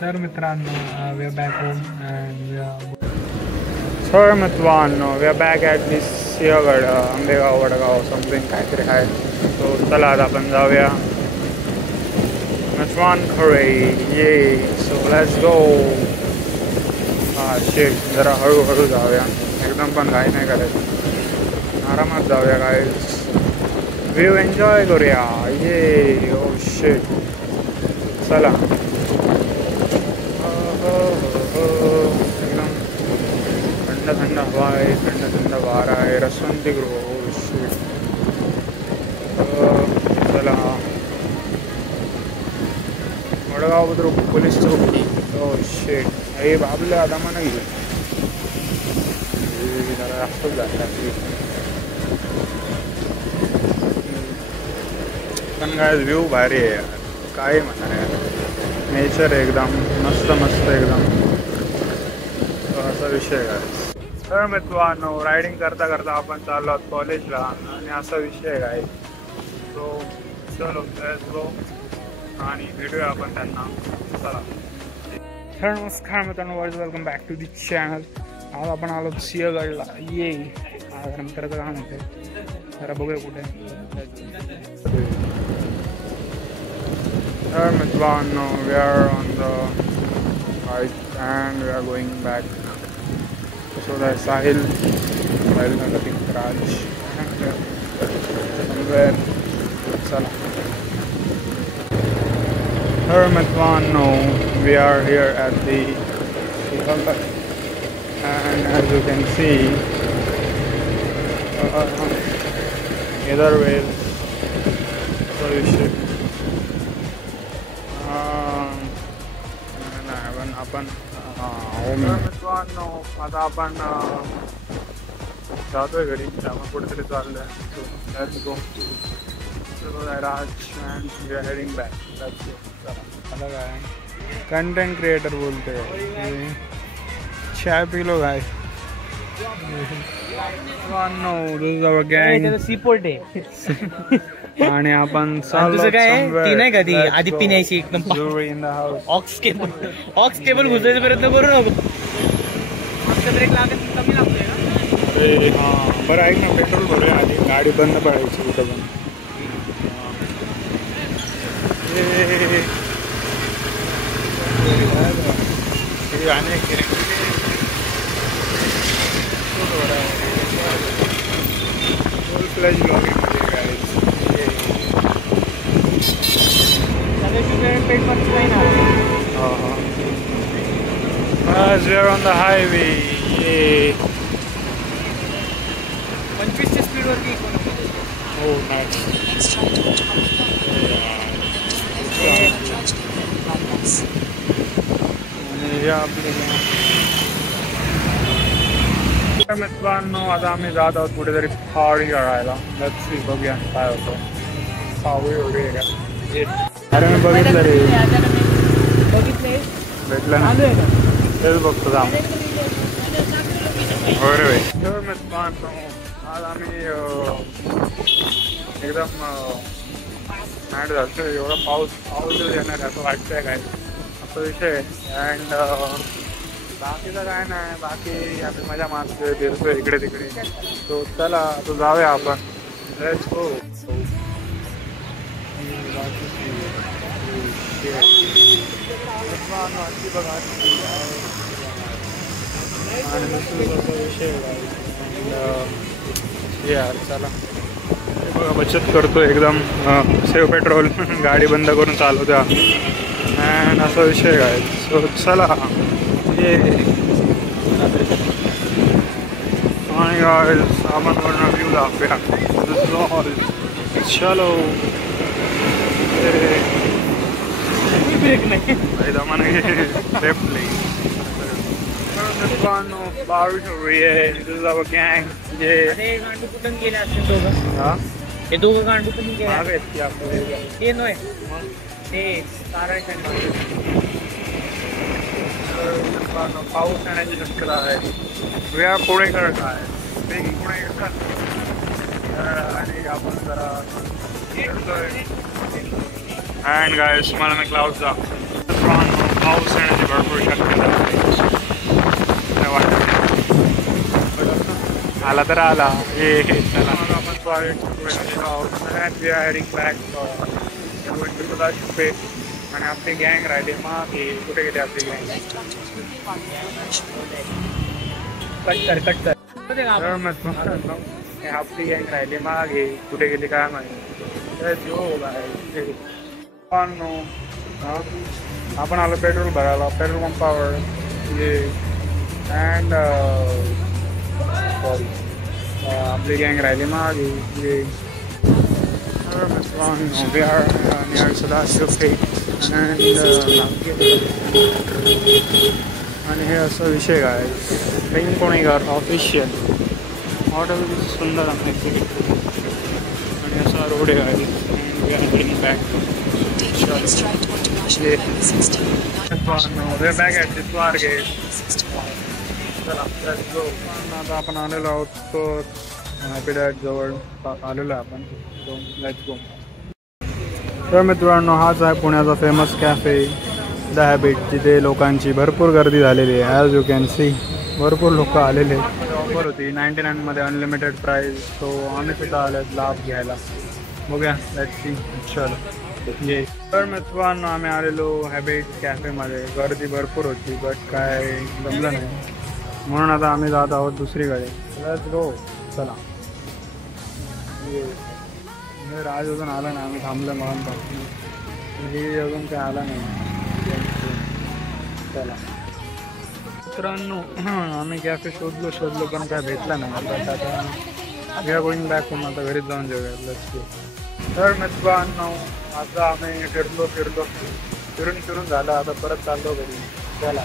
तर मित्रांनो, we are back home and we are... तर मित्रांनो, we are back at this Sinhagad, Ambegaon Vadgaon something काहीतरी आहे. तो चला आता आपण जाऊया नचवान खरे ये. So let's go. शेट जरा हळूहळू जाऊया, एकदम पण काही नाही करायचं, आरामात जाऊया गाईज. व्ह्यू एन्जॉय करूया ये. ओ शेट चला. एकदम थंड थंड हवा आहे, थंड थंड वारा आहे, रसवंती गृह. ओ शेट चला. वडगाव बुद्रुक पोलीस चौकी. ओ शेट हे बाबल्या आदामा नाही जरा जास्तच झालं पण काय व्ह्यू भारी आहे यार, काय म्हणणार यार. नेचर एकदम मस्त मस्त एकदम. असा विषय काय. तर मित्रांनो, रायडिंग करता करता आपण चाललो आहोत कॉलेजला आणि असा विषय काय. सो चलो लेट्स गो आणि भेटूया आपण त्यांना. चला. तर नमस्कार मित्रांनो, welcome back to the channel. आज आपण आलो सिंहगडला ये. आज नंतरचं काम होते, जरा बघूया कुठे. तर मित्रांनो, we are on the right and we are going back. So the Sahil Nagatik Raj somewhere. Chala. Her mitraanno, we are here at the Sivagat, and as you can see, either way, so you should आपण मित्रांनो आता आपण जातोय घरी. आपण कुठेतरी चाललोय. Let's go. Raj and we are heading back. Let's go. चला. काय कंटेंट क्रिएटर बोलते, चाय पी लो काय. गँग सीपोर्ट आहे आणि आपण काय ती नाही का ती आधी पिण्याची एकदम ऑक्स केबल घुसायचा प्रयत्न करू नको. ब्रेक लागत कमी लागतोय ना. हां बरं ऐक ना, पेट्रोल भरूया आधी, गाडी बंद पडायची कुठं पण. अनेक फुल फ्लेज ब्लॉगिंग मध्ये guys. As we are on the highway. 25च्या स्पीडवरती. Oh nice. आणि आपल्या मित्रांनो, आता आम्ही जात आहोत कुठेतरी फावडी काढायला. लेट्स सी, बघूया काय होतं. फावडी वगैरे का. अरे मी बघितलं रे. भेटलं ना, तेच बघतो जाम. बरोबर. तर मित्रांनो, आज आम्ही एकदम मॅट झालं. एवढा पाऊस येणार असं वाटतंय काय, असा विषय. अँड बाकीचं काय नाही, बाकी आम्ही मजा मारतोय, फिरतोय इकडे तिकडे. तो चला तो जाऊया आपण. Let's go. बघा आणि विषय यार. चला बघा, बचत करतो एकदम, सेव पेट्रोल, गाडी बंद करून चालवत्या अँड असा विषय काय. सो चला ये. आणि आपण वरनं व्ह्यू दाखवूया. चलो. ब्रेक नाही दमाने लेफ्ट नाही. बावीस आहे गँग. ये कुठून गेले असतील दोघं. हा हे दोघं गांडू पण गेले आहेत की आपले. ते नव्हे, ते पाऊस येण्याची शक्यता आहे. वेळा पुढे करत आहे, पुढे आणि आपण जरा And guys, मला मी क्लाउड दाखवतो. पाऊस येण्याची भरपूर शक्यता आहे. काय वाटत नाही. आला तर आला. हे चला आपण आणि आपली गँग राहिली मग कुठे गेली आपली गँग. आपली गँग राहिली मागे कुठे गेली काय माहिती. आपण आलो पेट्रोल भरायला पेट्रोल पंपावर अँड सॉरी आपली गँग राहिली मागे. We are near Selassie State आणि हे असं विषय काय ड्रिंक कोणी घर ऑफिशियल हॉटेल सुंदर आहे आणि असा रोड आहे. बॅक आता आपण आलेलो आहोत तो हॅपी डॅड जवळ आलेलो आहे आपण. Let's go. तर मित्रांनो हाच आहे पुण्याचा फेमस कॅफे द हॅबिट जिथे लोकांची भरपूर गर्दी झालेली आहे. ॲज यू कॅन सी भरपूर लोक आलेले. ऑफर होती 99 मध्ये अनलिमिटेड प्राईस. सो आम्ही सुद्धा आले लाभ घ्यायला. बघूया लेट्स सी. चलो ये. तर मित्रांनो आम्ही आलेलो हॅबिट कॅफेमध्ये. गर्दी भरपूर होती बट काय जमलं नाही म्हणून आता आम्ही जात आहोत दुसरीकडे. Let's go. चला. राज अजून आला नाही. आम्ही थांबलो म्हणून हे अजून काय आला नाही. चला मित्रांनो आम्ही कॅफे शोधलो पण काय भेटला नाही. बट आता we are going back home. आता घरीच जाऊन जेवूया. Let's go. तर मित्रांनो आता आम्ही फिरून झालं. आता परत चाललो घरी. चला